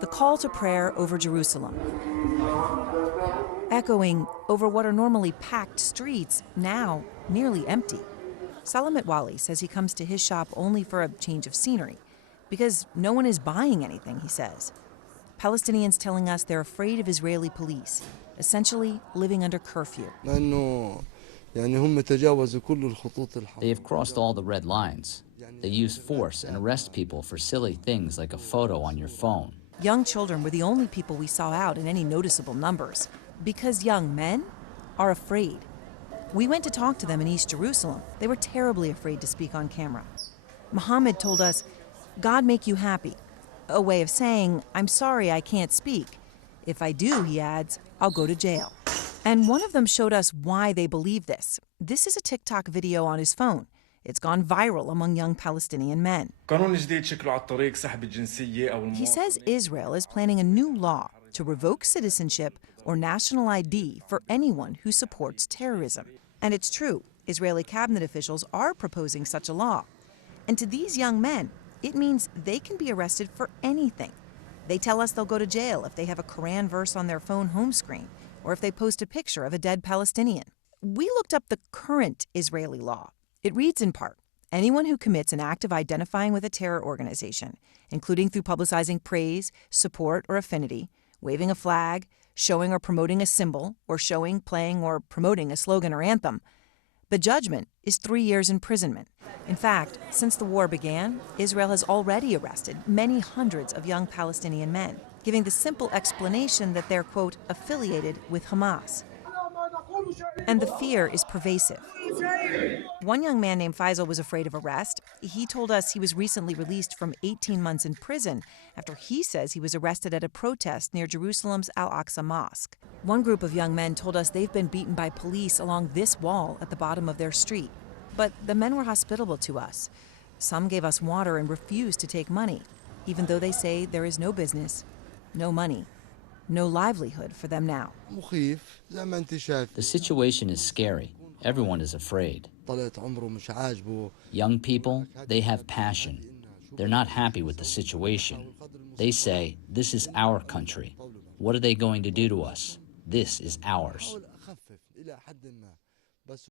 the call to prayer over Jerusalem, echoing over what are normally packed streets, now nearly empty. Salamat Wali says he comes to his shop only for a change of scenery, because no one is buying anything, he says. Palestinians telling us they're afraid of Israeli police, essentially living under curfew. They have crossed all the red lines. They use force and arrest people for silly things like a photo on your phone. Young children were the only people we saw out in any noticeable numbers, because young men are afraid. We went to talk to them in East Jerusalem. They were terribly afraid to speak on camera. Muhammad told us, "God make you happy," a way of saying, "I'm sorry I can't speak. If I do," he adds, "I'll go to jail." And one of them showed us why they believe this. This is a TikTok video on his phone. It's gone viral among young Palestinian men. He says Israel is planning a new law to revoke citizenship or national ID for anyone who supports terrorism. And it's true, Israeli cabinet officials are proposing such a law. And to these young men, it means they can be arrested for anything. They tell us they'll go to jail if they have a Quran verse on their phone home screen, or if they post a picture of a dead Palestinian. We looked up the current Israeli law. It reads in part, anyone who commits an act of identifying with a terror organization, including through publicizing praise, support, or affinity, waving a flag, showing or promoting a symbol, or showing, playing, or promoting a slogan or anthem, the judgment is 3 years imprisonment. In fact, since the war began, Israel has already arrested many hundreds of young Palestinian men, giving the simple explanation that they're, quote, affiliated with Hamas. And the fear is pervasive. One young man named Faisal was afraid of arrest. He told us he was recently released from 18 months in prison after he says he was arrested at a protest near Jerusalem's Al-Aqsa Mosque. One group of young men told us they've been beaten by police along this wall at the bottom of their street. But the men were hospitable to us. Some gave us water and refused to take money, even though they say there is no business, no money, no livelihood for them now. The situation is scary. Everyone is afraid. Young people, they have passion. They're not happy with the situation. They say, this is our country. What are they going to do to us? This is ours.